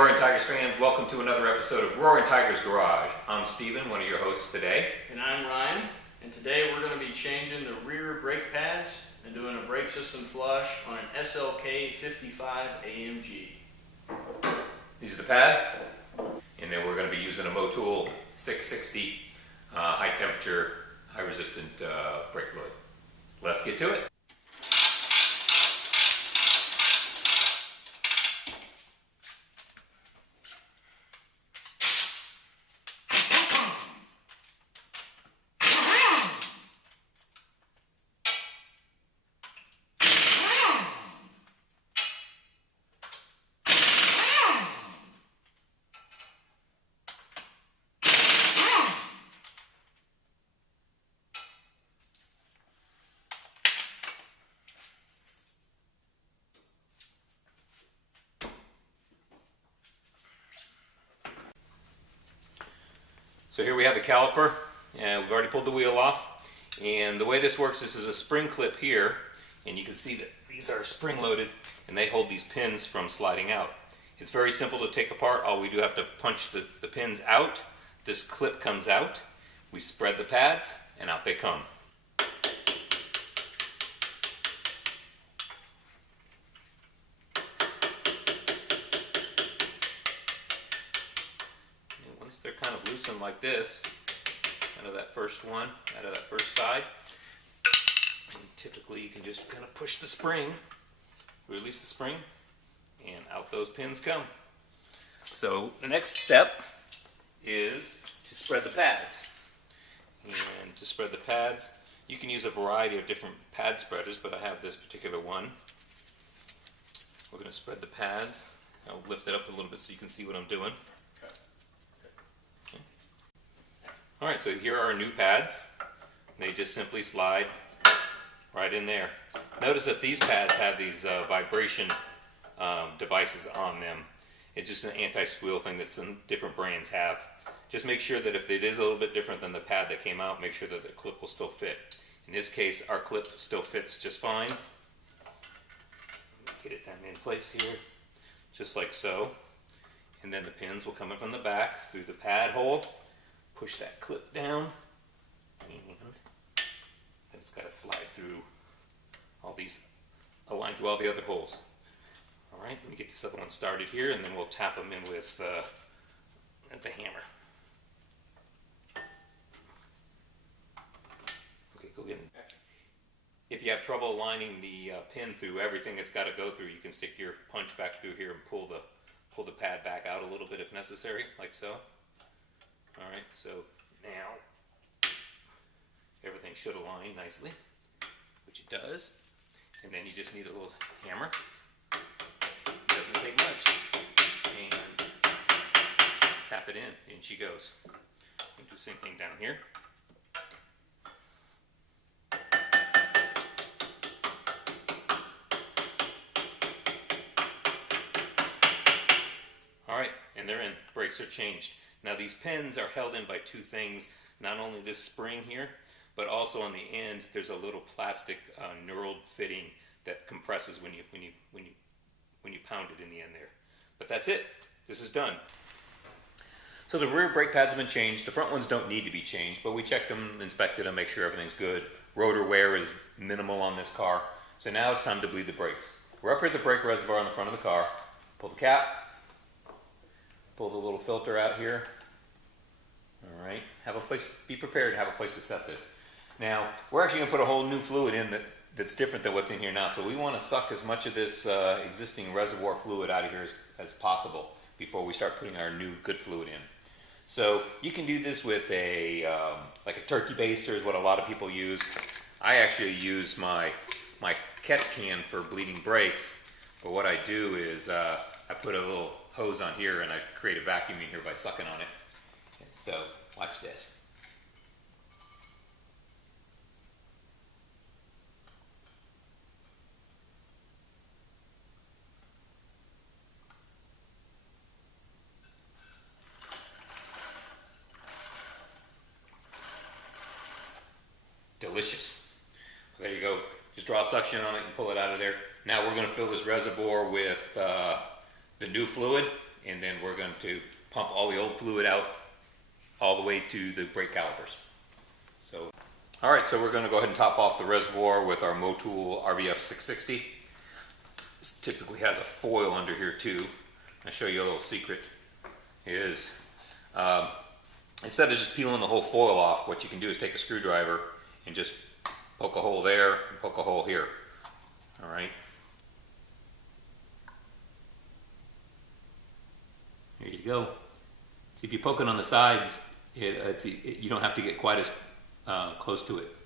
Roaring Tigers fans, welcome to another episode of Roaring Tigers Garage. I'm Steven, one of your hosts today. And I'm Ryan, and today we're going to be changing the rear brake pads and doing a brake system flush on an SLK55 AMG. These are the pads, and then we're going to be using a Motul 660 high temperature, high resistant brake fluid. Let's get to it. So here we have the caliper, and we've already pulled the wheel off. And the way this works, this is a spring clip here, and you can see that these are spring loaded, and they hold these pins from sliding out. It's very simple to take apart. All we do have to punch the pins out. This clip comes out. We spread the pads, and out they come. They're kind of loosened like this, out of that first one, out of that first side. And typically you can just kind of push the spring, release the spring, and out those pins come. So the next step is to spread the pads. And to spread the pads, you can use a variety of different pad spreaders, but I have this particular one. We're going to spread the pads. I'll lift it up a little bit so you can see what I'm doing. Alright, so here are our new pads. They just simply slide right in there. Notice that these pads have these vibration devices on them. It's just an anti-squeal thing that some different brands have. Just make sure that if it is a little bit different than the pad that came out, make sure that the clip will still fit. In this case, our clip still fits just fine. Get it down in place here, just like so. And then the pins will come in from the back through the pad hole. Push that clip down, and then it's got to slide through all these, align through all the other holes. All right, let me get this other one started here, and then we'll tap them in with the hammer. Okay, go get it. If you have trouble aligning the pin through everything it's got to go through, you can stick your punch back through here and pull the pad back out a little bit if necessary, like so. Alright, so now everything should align nicely, which it does. And then you just need a little hammer. It doesn't take much. And tap it in she goes. And do the same thing down here. Alright, and they're in. Brakes are changed. Now these pins are held in by two things, not only this spring here, but also on the end there's a little plastic knurled fitting that compresses when you pound it in the end there. But that's it. This is done. So the rear brake pads have been changed. The front ones don't need to be changed, but we checked them, inspected them, make sure everything's good. Rotor wear is minimal on this car. So now it's time to bleed the brakes. We're up here at the brake reservoir on the front of the car. Pull the cap. Pull the little filter out here. All right, be prepared to have a place to set this. Now, we're actually going to put a whole new fluid in that's different than what's in here now. So we want to suck as much of this existing reservoir fluid out of here as possible before we start putting our new good fluid in. So you can do this with like a turkey baster is what a lot of people use. I actually use my catch can for bleeding brakes, but what I do is I put a little hose on here and I create a vacuum in here by sucking on it. So watch this. Delicious. There you go. Just draw suction on it and pull it out of there. Now we're going to fill this reservoir with the new fluid, and then we're going to pump all the old fluid out all the way to the brake calipers. So, all right, so we're going to go ahead and top off the reservoir with our Motul RBF 660. This typically has a foil under here too. I'll show you a little secret. Is instead of just peeling the whole foil off, what you can do is take a screwdriver and just poke a hole there and poke a hole here. All right. There you go. See, if you poke it on the sides, you don't have to get quite as close to it.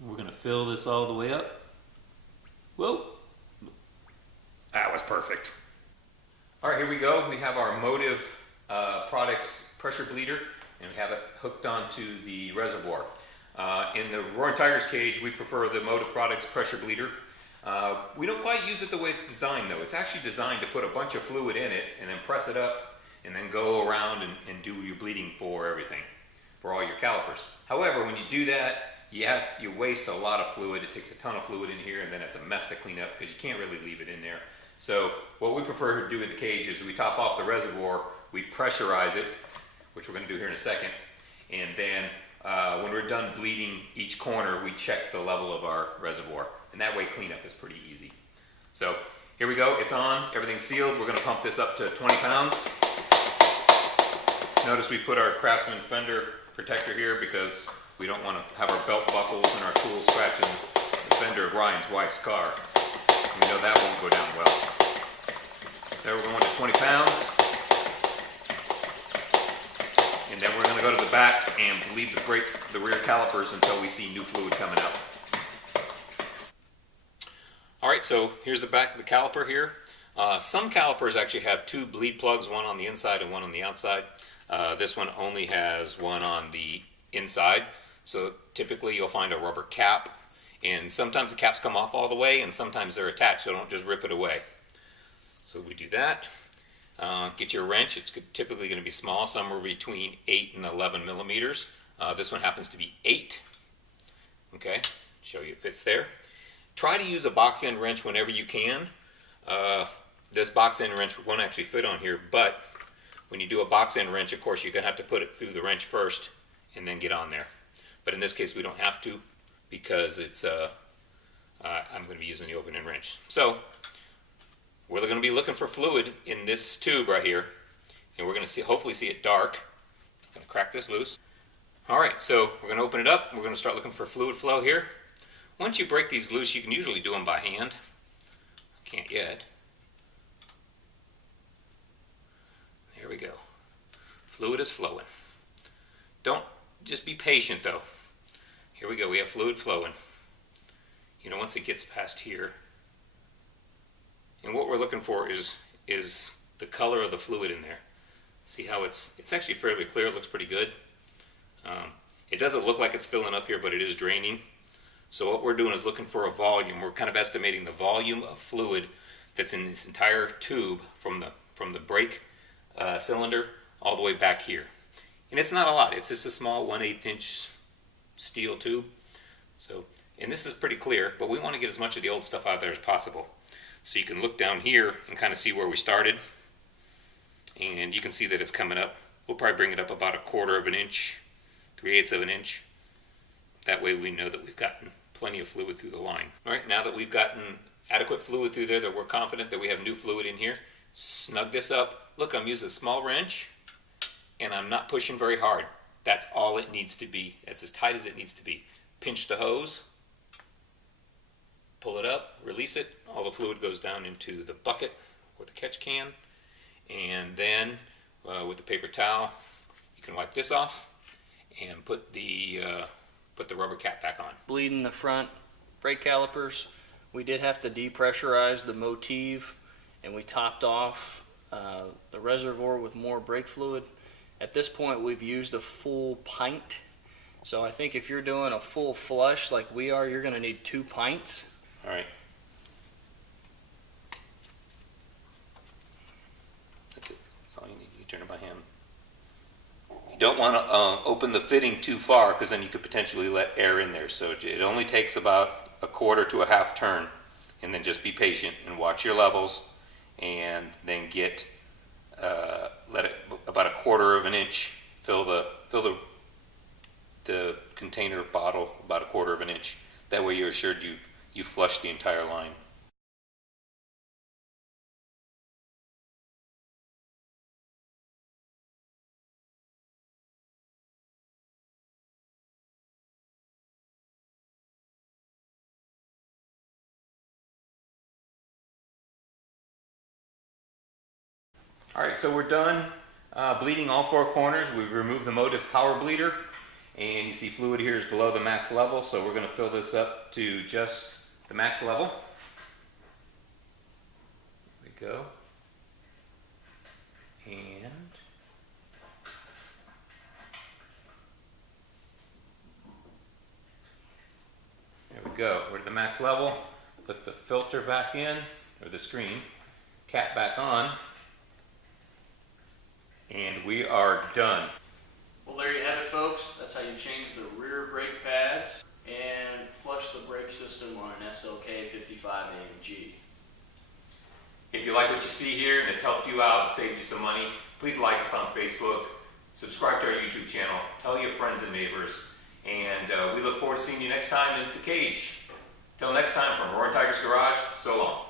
We're going to fill this all the way up. Whoa! That was perfect. All right, here we go. We have our Motive Products pressure bleeder, and we have it hooked onto the reservoir. In the Roaring Tiger's cage, we prefer the Motive Products pressure bleeder. We don't quite use it the way it's designed, though. It's actually designed to put a bunch of fluid in it and then press it up and then go around and do your bleeding for everything, for all your calipers. However, when you do that, you waste a lot of fluid. It takes a ton of fluid in here, and then it's a mess to clean up because you can't really leave it in there. So what we prefer to do in the cage is we top off the reservoir, we pressurize it, which we're going to do here in a second, and then when we're done bleeding each corner, we check the level of our reservoir, and that way cleanup is pretty easy. So here we go, it's on, everything's sealed. We're going to pump this up to 20 pounds. Notice we put our Craftsman fender protector here because we don't want to have our belt buckles and our tools scratching the fender of Ryan's wife's car. We know that won't go down well. So we're going to 20 pounds. And then we're going to go to the back and bleed the rear calipers until we see new fluid coming out. Alright, so here's the back of the caliper here. Some calipers actually have two bleed plugs, one on the inside and one on the outside. This one only has one on the inside. So typically you'll find a rubber cap, and sometimes the caps come off all the way and sometimes they're attached, so don't just rip it away. So we do that. Get your wrench. It's typically going to be small, somewhere between 8 and 11 millimeters. This one happens to be 8. Okay, show you it fits there. Try to use a box end wrench whenever you can. This box end wrench won't actually fit on here, but when you do a box end wrench, of course, you're going to have to put it through the wrench first and then get on there. But in this case, we don't have to because it's I'm going to be using the open end wrench. So we're going to be looking for fluid in this tube right here, and we're going to hopefully see it dark. I'm going to crack this loose. All right, so we're going to open it up. We're going to start looking for fluid flow here. Once you break these loose, you can usually do them by hand. I can't yet. There we go. Fluid is flowing. Don't just be patient though. Here we go. We have fluid flowing. You know, once it gets past here, and what we're looking for is the color of the fluid in there. See how it's actually fairly clear. It looks pretty good. It doesn't look like it's filling up here, but it is draining. So what we're doing is looking for a volume. We're kind of estimating the volume of fluid that's in this entire tube from the brake cylinder all the way back here. And it's not a lot. It's just a small 1/8 inch steel tube. So, and this is pretty clear, but we want to get as much of the old stuff out there as possible. So you can look down here and kind of see where we started. And you can see that it's coming up. We'll probably bring it up about 1/4 of an inch, 3/8 of an inch. That way we know that we've gotten plenty of fluid through the line. All right, now that we've gotten adequate fluid through there, that we're confident that we have new fluid in here, snug this up. Look, I'm using a small wrench, and I'm not pushing very hard. That's all it needs to be. It's as tight as it needs to be. Pinch the hose, pull it up, release it. All the fluid goes down into the bucket or the catch can. And then with the paper towel, you can wipe this off and put the rubber cap back on. Bleeding the front brake calipers. We did have to depressurize the motif, and we topped off the reservoir with more brake fluid. At this point, we've used a full pint. So I think if you're doing a full flush like we are, you're going to need 2 pints. All right. That's it. That's all you need. You turn it by hand. You don't want to open the fitting too far, because then you could potentially let air in there. So it only takes about 1/4 to a 1/2 turn. and then just be patient and watch your levels, and then get let it about a quarter of an inch, fill the container bottle about a quarter of an inch. That way you're assured you flush the entire line. Alright, so we're done bleeding all four corners. We've removed the motive power bleeder, and you see fluid here is below the max level, so we're going to fill this up to just the max level. There we go. And there we go. We're at the max level. Put the filter back in, or the screen, cap back on, and we are done. Well, there you have it, folks. That's how you change the rear brake pads and flush the brake system on an SLK55 AMG. If you like what you see here and it's helped you out and saved you some money, please like us on Facebook, subscribe to our YouTube channel, tell your friends and neighbors, and we look forward to seeing you next time into the cage. Till next time, from Roaring Tiger's Garage, so long.